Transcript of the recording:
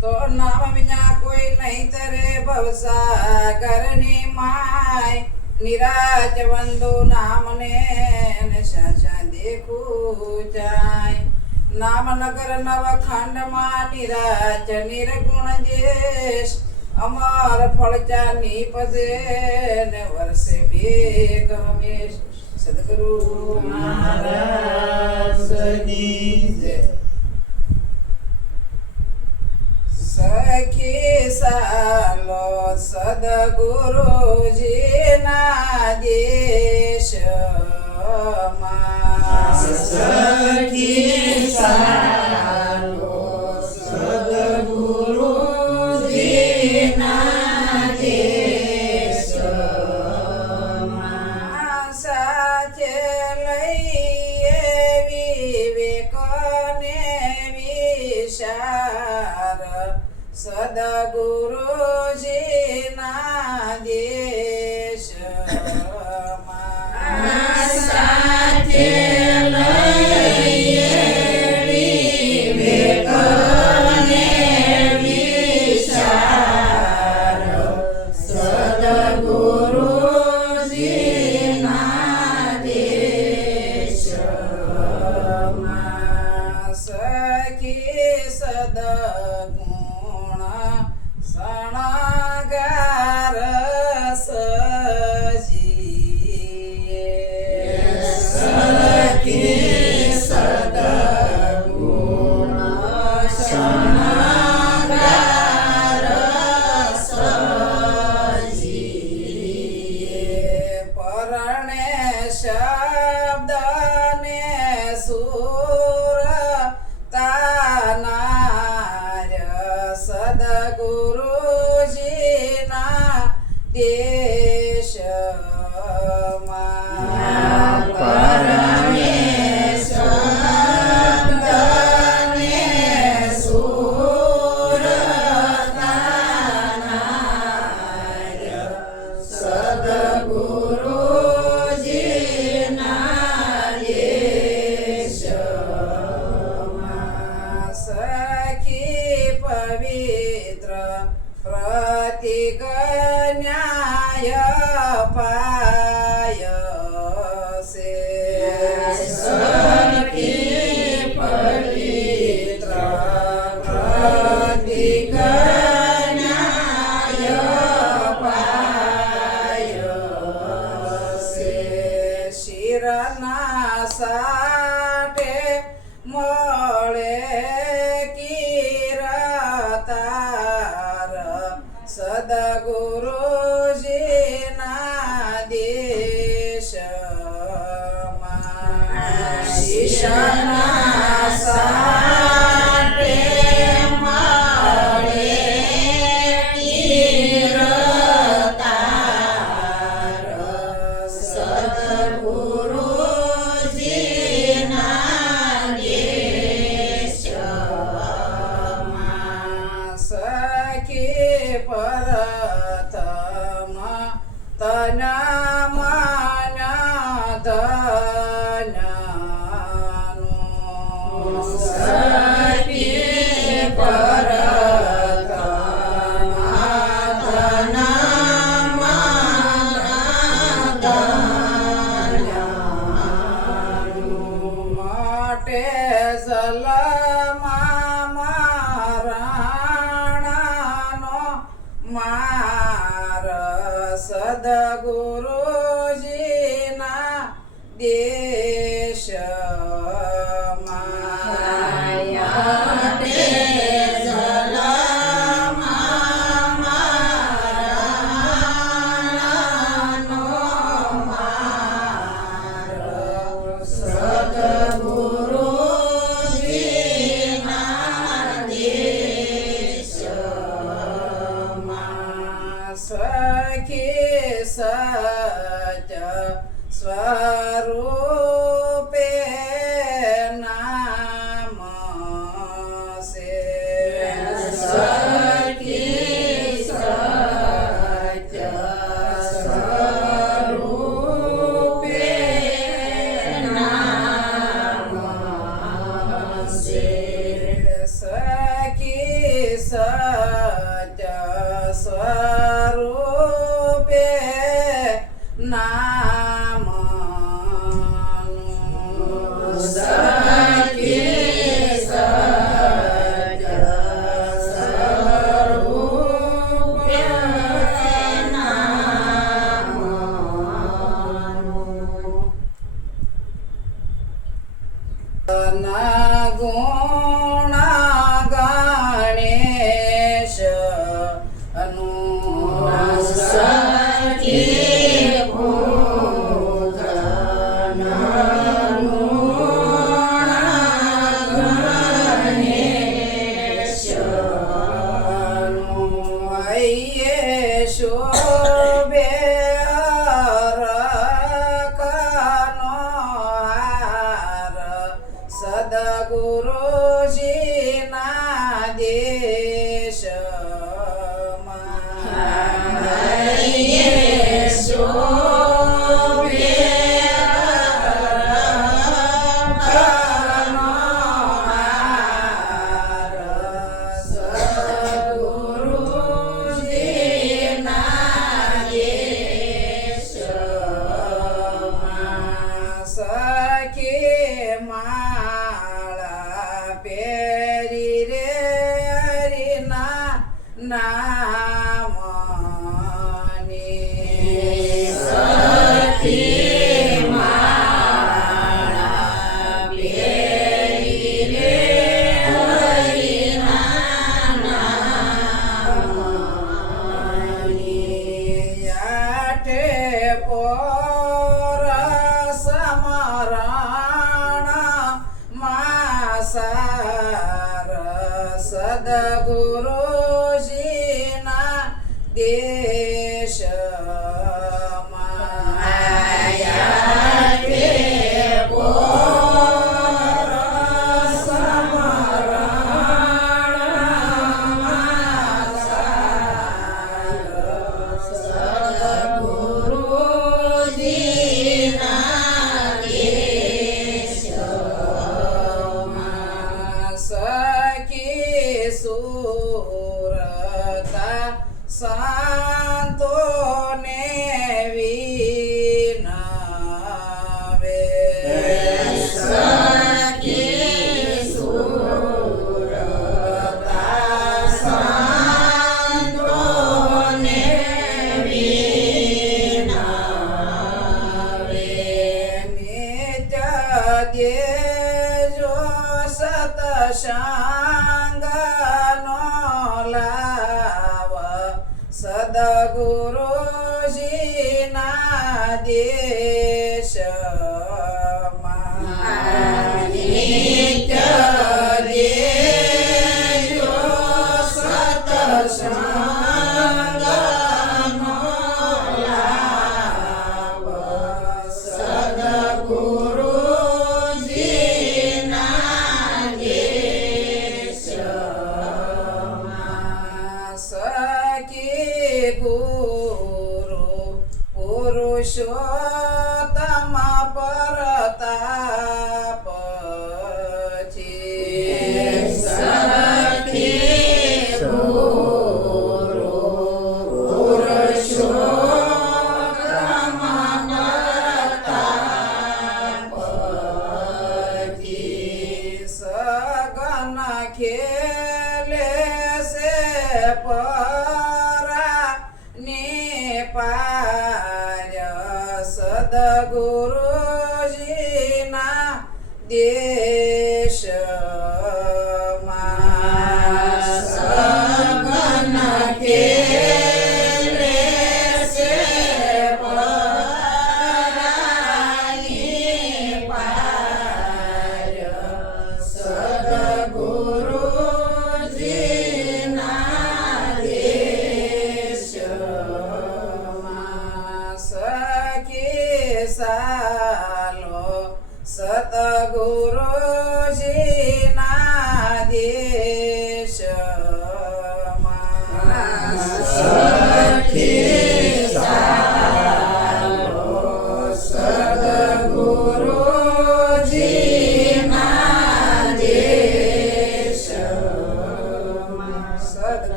તો નામ વિના કોઈ નહીં તરે ભવસાગરની માય નિરાજ વંદો નામને સાચા દેખું જાય નામ નગર નવ ખંડમાં નિરાજ નિર્ગુણ દેશ અમર ફળચા નિપદે ને વર્ષે ભેગ હમેશ સદગુરુ મહારાજની જય સખી સાલો સદગુરુજીના દેશમાં સખી સાલો સદગુરુજીના દેશમાં સાચે લઈએ વિવેકને વિચાર સદગુરુજીના દેશમાં સાચે લઈએ વિવેકને વિચાર સદગુરુજીના દેશમાં સખી સદગુણ શણગાર સજીએ સખી સદગુણ શણગાર સજીએ પરણે શબ્દને સુર તાનાર સદગુરુજીના દેશમાં પરણે શબ્દને સુર તાનાર સદગુરુજીના દેશમાં સખી પવિત્ર પ્રતિક ન્યાય પાય છે સખી પવિત્ર પ્રતિક ન્યાય પાય છે શિરના સાટે મળે કીરતાર સદગુરુજીના દેશમાં શિષ્યના સાટે મળે કીરતાર સદગુરુજીના દેશમાં સખી પરતમ તના માના ધનનું સખી પરતમ માટે જલમાં મારાણાનો માર સદગુરુજીના દેશમાં સખી સચ સ્વરૂપે નામ સે સખી સત્ય સ્વરૂપે નામ સે સખી સત્ય સ્વરૂપે નામ સખી સત્ય સ્વરૂપે નામ ગુણ ગણેશ સખી ભૂતન ગણેશ શોભે રકનો હાર સદગુરુજીના દેશમાં શોભે રકનો હાર સદગુરુજીના દેશમાં સખી માળા પહેરી રે હરિના નામની સખી માળા પહેરી રે હરિના નામની આઠે પોર સમરણ માસાર સદગુરુજીના દેશમાં આયાતે પોર સદગુરુજીના દેશમાં સખી સુરતા સંતોને વિનવે સખી સુરતા સંતોને વિનવે નિત્ય દેજો સતસંગનો લાવ સદગુરુજીના દેશમાં નિત્ય દેજો સતસંગનો લાભ સદગુરુજીના દેશમાં સખી ગુરુ પુરુષોત્તમ પરતાપ સખી ગુરુ પુરુષોત્તમ પરતાપતિ સગન ખેલે સે પરા નિપાર્ય સદગુરુજીના દેશમાં સગન ખેલે સે પરાની પાર સદગુરુજીના દેશમાં સખી સા